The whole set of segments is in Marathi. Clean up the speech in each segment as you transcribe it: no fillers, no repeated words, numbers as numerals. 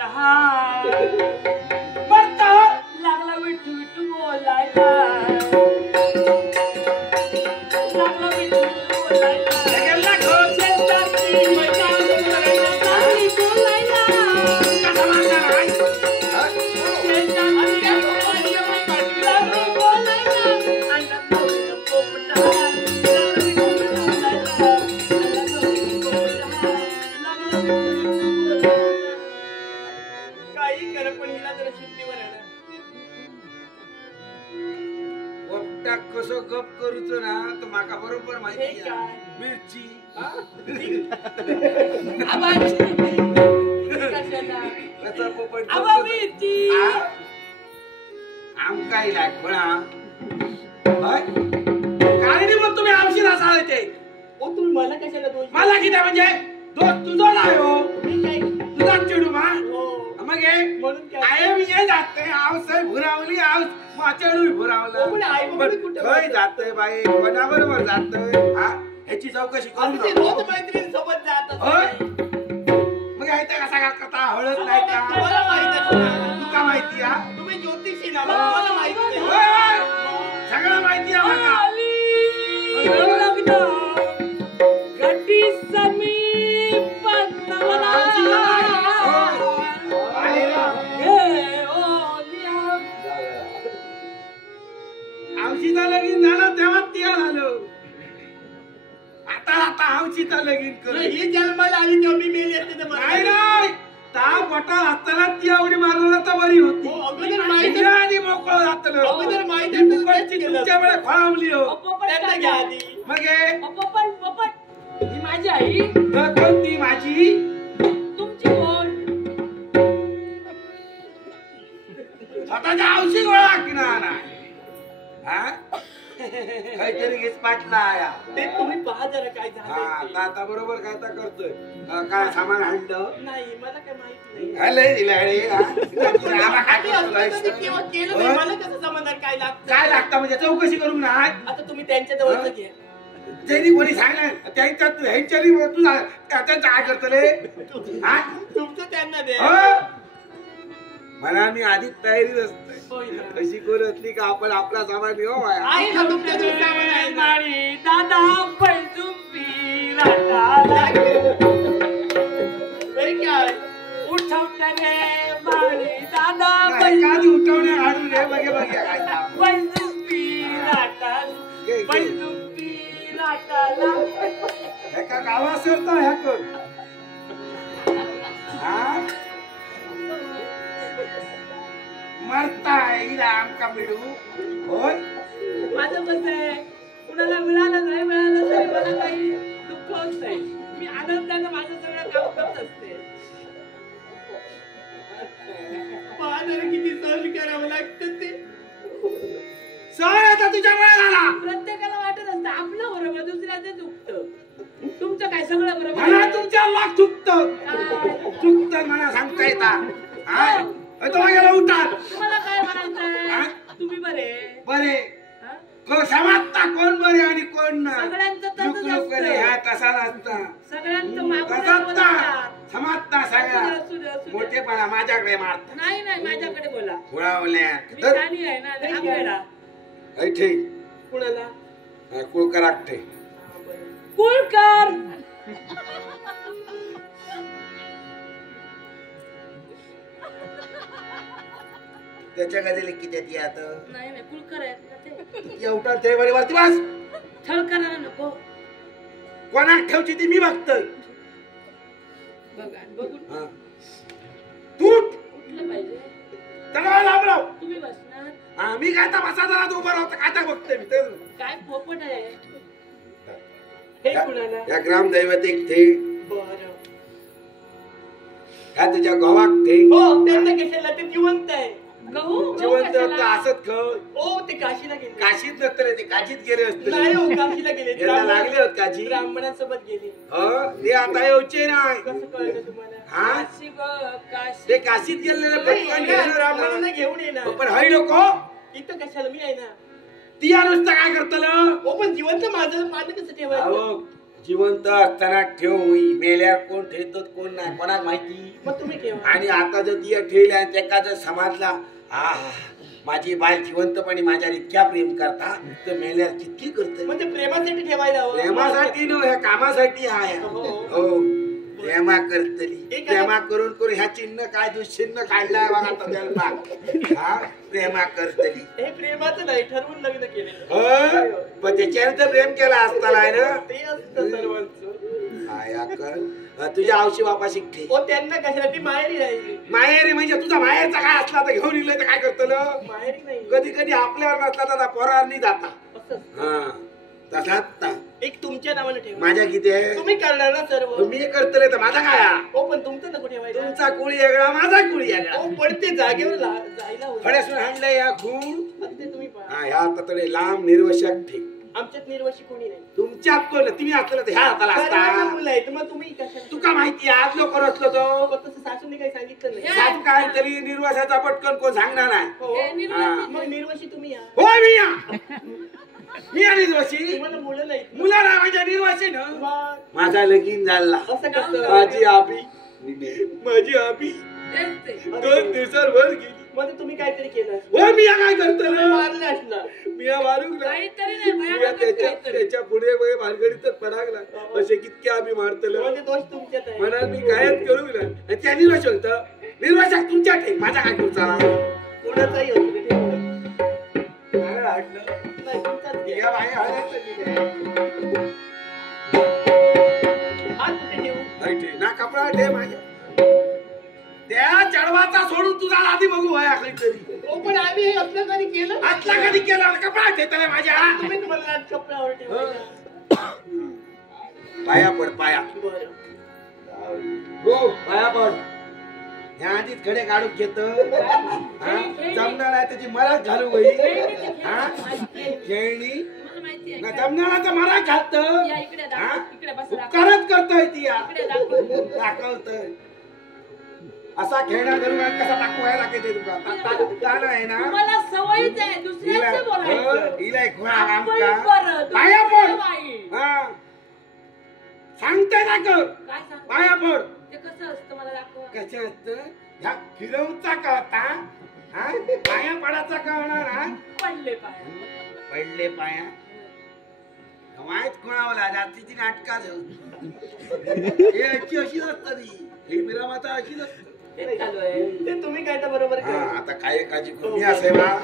पोपटहा मरता लागला विठू विठू बोलायला लागला विठू विठू बोलायला गेला घोषेत टाकली मैदान चांगली बोलायला कसा मारणार कसं गप करूच ना तर माका बरोबर माहिती आहे मिरची आमकाही लाग म्हणा काय मग तुम्ही आमशी असाल ते तुम्ही मला कशाला दोष मला किती म्हणजे दोष तुझा नाही हो तुझा चिडू मा मग आय मी हे जाते आवसाय भुरावली आव चढू भुरावला जातय बाई कोणाबरोबर जातय हा ह्याची चौकशी करून मैत्रिणी सोबत जात मग यायचं कसा करता हळद नाही का मला माहिती तुका माहिती हा तुम्ही ज्योतिषी ना मला माहिती सगळं माहिती आहे गटी समीप आवशीचा लगीन झालं तेव्हा ते झालं आता आता आवशीचा लगीन कर ही जन्माला आली तेव्हा मी मेली असते नाही नाही ता बोटा असताना ती आवडी मारला तर बरी होती अगोदर माहिती आणि मोकळं जातलं अगोदर माहिती तुमच्या वेळे खोळावली हो त्यांना घ्या आधी मग पोपट ही माझी आई कोणती माझी तुमची कोण स्वतःच्या आवशी गोळा किनारा काहीतरी घेत पाटला आया ते तुम्ही पहा जरा काय झालं आता बरोबर काय तर करतोय काय सामान आणलं नाही मला काय माहित नाही मला कसं समजणार काय लागतं काय लागतं म्हणजे चौकशी करू ना आता तुम्ही त्यांच्या जवळच घ्या त्यांनी कोणी सांगणार त्यांच्यात ह्यांच्यानी तू त्यांचं काय करतले तुमचं त्यांना द्या मला मी आधीच तयारीत असतोय कशी कोण असली का आपण आपला सामान घेऊ दादा उठवत रे माळी दादा उठवणे हाडू रे बघे बघे एका गावात ह्या कर मरताय हिला आमका मिळू होय माझं कसं आहे कुणाला मिळालं नाही मिळालं तरी मला काही दुःख होत नाही मी आनंदानं माझं सगळं काम करत असते किती सहन करावं लागतं ते सहन आता तुझ्या झाला प्रत्येकाला वाटत असतं आपलं बरोबर दुसऱ्याचं चुकतं तुमचं काय सगळं बरोबर मला तुमच्या लाख चुकत मला सांगता येता तुम्हाला उठात तुम्हाला काय म्हणायचंय तुम्ही बरे समाजता कोण बरे आणि कोण सगळ्यांचं कसा असता सगळ्यांचं समाजता सगळ्या मोठेपणा माझ्याकडे मारता नाही नाही माझ्याकडे बोला उडावल्या आहे ना आपल्याला कुणाला कुळकर आठे कुळकर त्याच्या गजेले किती आता नाही नाही कुळकर आहेत ना ते एवढा ते बरी वरती बस छळ करायला नको कोणाक ठेवची ती मी बघतोय बघा बघून तूट उठलं पाहिजे त्याला लांबराव तुम्ही बसणार मी काय तर बसा जरा उभा राहतो काय तर बघतोय मी काय पोपट आहे हे कुणाला या ग्रामदैवत एक थे बरं ह्या तुझ्या गावात थे हो त्यांना कशाला ते जिवंत आहे गहू जिवंत असत ओ ते काशीला गेले काशीत नसतं ते काशीत गेले असते नाही हो काशीला गेले लागले होत काशी ब्राह्मणांसोबत गेले ते आता येऊचे नाही कसं कळलं तुम्हाला ते काशीत गेलेले ब्राह्मणांना घेऊन येणार पण हय नको इथं कशाला मी आहे ना ती नुसतं काय करतलं हो पण जिवंत माझं कसं ठेवायचं जिवंत असताना ठेव मेल्यावर कोण ठेवतो कोण नाही कोणाक माहिती. मग तुम्ही ठेवा. आणि आता जर ती ठेवली आणि त्याका जर समाजला हा माझी बाल जिवंतपणे माझ्यावर इतक्या प्रेम करता तर मेल्यावर किती करते. म्हणजे प्रेमासाठी ठेवायला हवं. प्रेमासाठी न ह्या कामासाठी आहे. हो प्रेमा करतली प्रेमा करून करून ह्या चिन्ह काय दुश्चिन्ह काढलाय बघा तो हा प्रेमा करतली. हे प्रेमाचं नाही ठरवून लग्न केले. पण त्याच्यानंतर प्रेम केला असताना आहे ना ते असतं सर्वांचं. तुझ्या आवशी बापा शिकते. त्यांना कशाला ती माहेरी राहिली. माहेरी म्हणजे तुझा माहेरचा काय असला तर घेऊन इलं तर काय करतं. माहेरी नाही कधी कधी आपल्यावर नसला तर पोरांनी जाता. हा तसाच एक तुमच्या नावाने ठेवा. माझ्या किती आहे तुम्ही करणार ना सर्व. मी करतले तर माझा काय. हो पण तुमचं नको ठेवायचं. तुमचा कुळी वेगळा माझा कुळी वेगळा. हो पण ते जागेवर जायला फड्यासून हाणलंय या खून. ते तुम्ही पहा. ह्या ततडे लांब निर्वशक ठेक. आमच्यात निर्वशी कोणी नाही. तुमच्यात कोण तुम्ही असलं तर ह्या हाताला असता. मुलं आहेत मग तुम्ही कशाला. तुका माहिती आज लोक असलो तो तसं सासूने काही सांगितलं नाही. सासू काय तरी निर्वासाचा पटकन कोण सांगणार नाही. मग निर्वशी तुम्ही या. हो मी या मी या निर्वाशी. तुम्हाला मुलं नाही. मुला ना माझ्या निर्वाशी ना माझा लगीन झाला. असं कसं. माझी आबी 2 दिवसांवर गेली. म्हणजे तुम्ही काहीतरी केलं. हो मी काय करतो मारलं असणार. मी त्याच्या पुढे भानगडीतच पडागला असे कितके आम्ही मारतलो. म्हणजे दोष तुमच्यात आहे. म्हणा मी कायच करू ना त्या निर्वाश होत निर्वाशक तुमच्या ठेक माझा काय तुमचा कोणाचाही होतो ते ठेवलं. नाही तुमचाच घ्या. हात कुठे ठेवू. ना कपडा ठे माझ्या त्या चढवाचा सोडून तुझा आधी बघू आहे काहीतरी. पण आम्ही हे असलं कधी केलं. आतला कधी केला कपडा ठेवताय माझ्या. तुम्ही मला कपड्यावर ठेवा. पाया पड पाया. हो पाया पड. ह्या आधीच खडे काढून घेत जमणार आहे त्याची मराठ घालू गई. खेळणी जमणार तर मराठ घालत करत करतोय ती दाखवतोय. असा खेळणा धरून कसा टाकू व्हायला लागते तुका आहे ना. मला सवयच आहे दुसऱ्याचं बोलायचं. हिला पाया पड. हा सांगते ना कर पाया पड. ते कसं असतं मला दाखव. कसं असतं ह्या फिरवचा कळता पाया पडायचा कळणार ना. पडले पाया माहीत कोणावला जास्तीची नाटका हे अशी अशीच असतात ही मिरामाता अशीच असत. ते तुम्ही काय तर बरोबर. आता काय काळजी कमी असेल ना.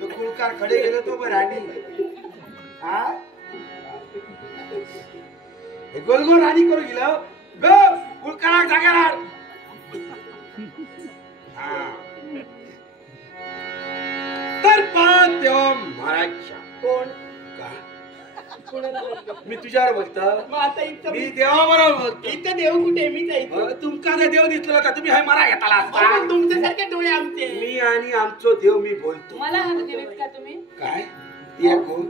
तो कुळकार खडे गेलो तो राणी. गोल गोल राणी करू गेलो गो कुळकारा जागा. तर महाराज कोण मी तुझ्यावर बोलतो. आता इथं मी देवाबरोबर बोलतो. इथं देव कुठे. मी जायचं. तुमका जर देव दिसलो का तुम्ही मरा घेताला असता. तुमच्यासारखे डोळे आमचे. मी आणि आमचो देव मी बोलतो. मला हात दिलेत का तुम्ही. काय कोण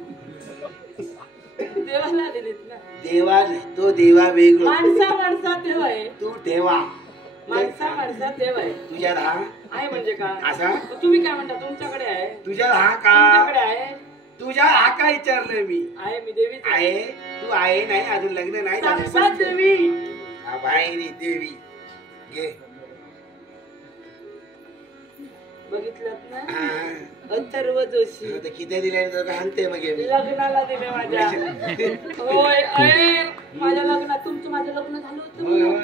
देवाला दिलेत ना. देवा तो देवा वेगळा. माणसा देव आहे. तू ठेवा माणसा देव आहे. तुझ्यात हा आहे म्हणजे काय असा. तुम्ही काय म्हणता तुमच्याकडे आहे. तुझ्यात हा का तुमच्याकडे आहे. तुझ्या हा का विचारलंय मी. आहे मी देवी आहे. तू आहे नाही अजून लग्न नाही साक्षात देवी. बाहेरी देवी घे. बघितलं ना अथर्व जोशी. किती दिले हानते मग लग्नाला दिले माझ्या. होय अयर माझ्या लग्नात तुमचं माझं लग्न झालं होतं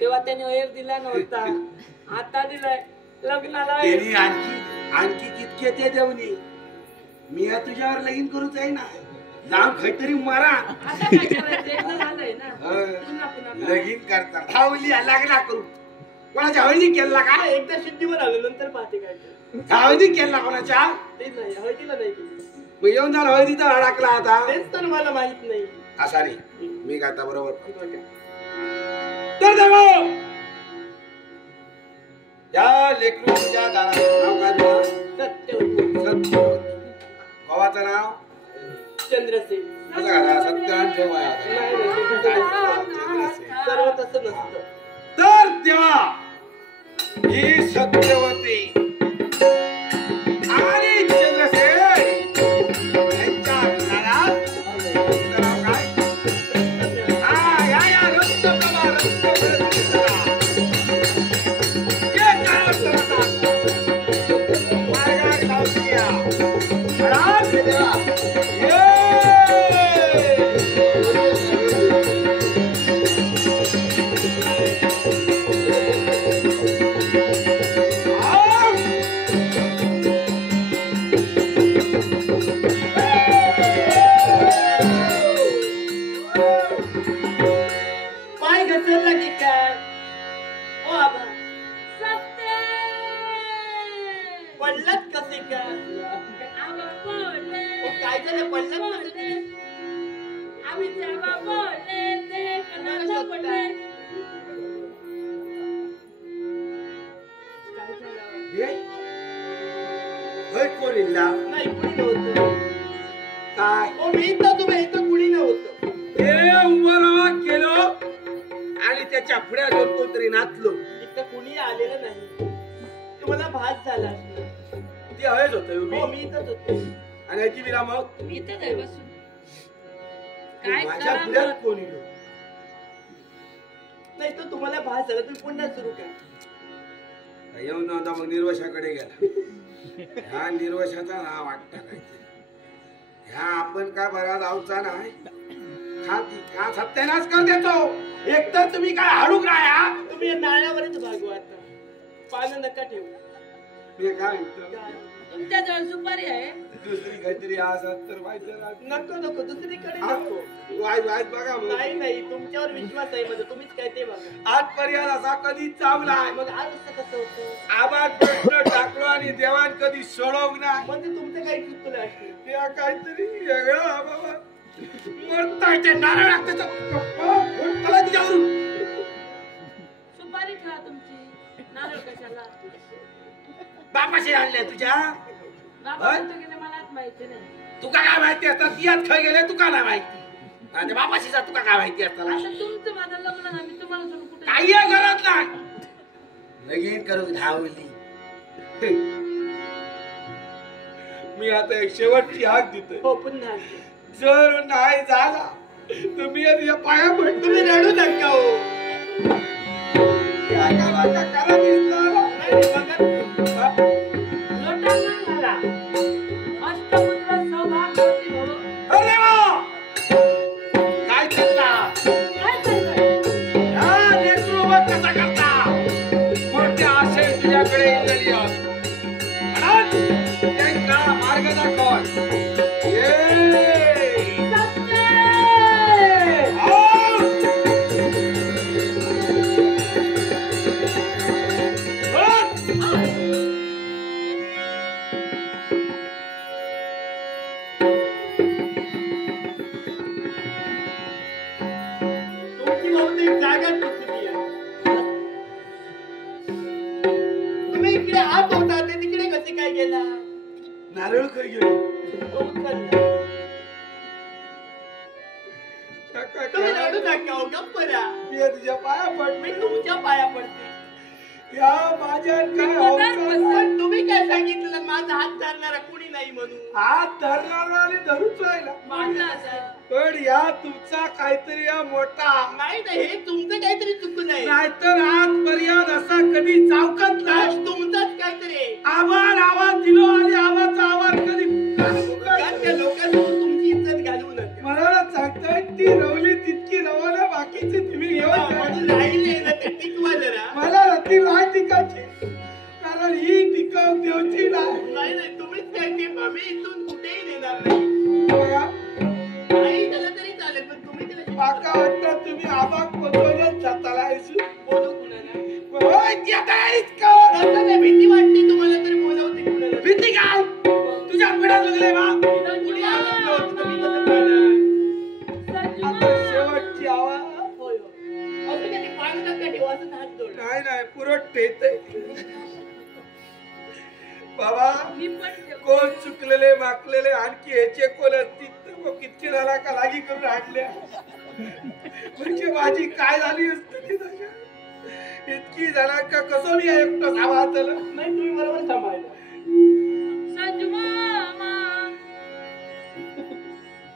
तेव्हा त्याने अयर दिला नव्हता. आता दिलाय लग्नाला. आणखी कितके ते देवनी मी तुझ्यावर लगीन करूच आहे ना. जाऊन काहीतरी मारा. आता काय करायचं एकदा झालंय ना. लगीन करता धावली लग्न करू. कोणाच्या हळदी केला का. एकदा सिद्धीवर आलो नंतर पाहते काय. हळदी केला कोणाच्या. ते नाही हळदीला नाही केली. मग येऊन झालं हळदीचा अडकला आता. तेच तर मला माहित नाही. असा नाही मी गाता बरोबर. तर देवा या लेकरूच्या दाराचं नाव काय. सत्यवती. भावाचं नाव चंद्रसेन. सत्यान ठेवा सर्व तसं नसतं. तर तेव्हा ही सत्यवती आणि चंद्रसेन यांच्या घरात काय या रत्नप्रभा पडलात कसे काय? काय झालं? पडलात कसे? आम्ही जेव्हा बोलले ते कणाला पडले. काय झालं? कोणीला नाही कुणी नव्हतं. काय मी तर तुम्ही इथं कुणी नव्हतं. हे उभं केलो आणि त्याच्या पुढे दोन कोणतरी नाचलो. इथं कुणी आलेलं नाही. तुम्हाला भास झाला. ती हवेच होत मी इथंच होते. आणि याची विरा मग मी इथंच आहे बसून. काय माझ्या करा पुढ्यात मग? कोण येलो नाही तर तुम्हाला भास झाला तुम्ही पुन्हा सुरू करा. येऊन नव्हता मग निर्वशाकडे गेला. ह्या निर्वशाचा नाव वाटतं काहीतरी. ह्या आपण काय बरा जाऊचा नाही. का सत्यानाश कर देतो. एकतर तुम्ही काय हाडूक राहा. तुम्ही या नाळ्यावरच भागू आता. पानं नका ठेवू. मी काय म्हणतो तुमच्या जवळ सुपारी आहे? दुसरी काहीतरी असत तर माहिती नको नको दुसरीकडे नको. वाईट वाईट बघा मग. नाही नाही तुमच्यावर विश्वास आहे माझा. तुम्हीच काय ते बघा. आजपर्यंत असा कधी चावला मग आज असं कसं होतं? आबाद प्रश्न टाकलो आणि देवान कधी सोडवग नाही. म्हणजे तुमचं काही चुकलं असेल. त्या काहीतरी वेगळं बाबा मरतायचे नारळ त्याचा त्याला तिच्यावरून सुपारी ठेवा तुमची. नारळ कशाला? बापाशी आणले तुझ्या. बाबा कुठे गेले मला आज माहिती नाही. तुका काय माहिती असतात तियात खाय गेले तुका नाही माहिती. आणि बापाशी जा तुका काय माहिती असतात. आता तुमचं माझं लग्न झालं मी तुम्हाला सोडून कुठे काही करत नाही. लगीन करून धावली. मी आता एक शेवटची हाक देतोय. हो पुन्हा जर नाही झाला तर मी तुझ्या पाया पडतो. तुम्ही रडू नका हो. या गावाचा करा दिसला ना. नाही बघा. लोटांगण घाला. अष्टपुत्र सौभाग्यवती भव. अरे वा काय करता काय चाललंय? हा नेतृत्व कसा करता. मोठ्या आशय तुझ्याकडे येलेली आहोत. त्यांना मार्ग दाखव. तुमची बहुतेक जागा चुकली आहे. तुम्ही इकडे आत होता ते तिकडे कसे काय गेला? नारळ खाई गेलो. तो उचलला. तुम्ही रडू नका हो. गप्प राहा. मी तुझ्या पाया पड. मी तुमच्या पाया पडते. या माझ्या काय होतं? पण तुम्ही काय सांगितलं माझा हात धरणारा कुणी नाही म्हणून. हात धरणार आणि धरूच राहिला. मानलं असं. पण या तुमचा काहीतरी या मोठा नाही नाही हे तुमचं काहीतरी चुकलं आहे. नाहीतर आजपर्यंत असा कधी चावकत नाही. आज तुमचंच काहीतरी. आवाज दिलो आणि आवाजचा आवाज कधी त्या लोकांसमोर तुमची इज्जत घालवू नका. मला सांगताय ती रवली तितकी रवल्या बाकीची तुम्ही घेऊन म्हणून राहिले ना ते टिकवा जरा. मला ती नाही टिकायची. कारण ही टिकाव देवची नाही. नाही नाही तुम्हीच काय ते मी इथून कुठेही नेणार नाही. बघा नाही त्याला तरी चालेल पण तुम्ही त्याला माका वाटतं तुम्ही आबाग पोचवण्यात जाताला बोलू कुणाला. होय ती आता इतका तसं नाही भीती वाटते तुम्हाला तरी बोलवते कुणाला. भीती काय तुझ्या पिढ्यात लागले बा. कुणी आलं नव्हतं, तुम्ही कसं पाहणार? आता शेवटची आवाज होय होय. असं कधी पाणी नका ठेवू असं हात जोड. नाही नाही पुरट ठेत बाबा. मी पण ठेवते. कोण चुकलेले माकलेले आणखी ह्याचे कोण असतील तर किती झाला का लागी करून आणल्या म्हणजे माझी काय झाली असती तशा इतकी झाला का कसं मी एकटं सांभाळलं नाही तुम्ही बरोबर सांभाळलं संजू मामा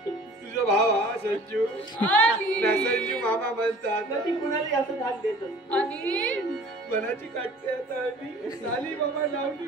तुझा भाव हा संजू आणि संजू मामा म्हणतात ना ती कुणालाही असं धाक देत असते. आणि मनाची काटते आता आम्ही झाली बाबा लावली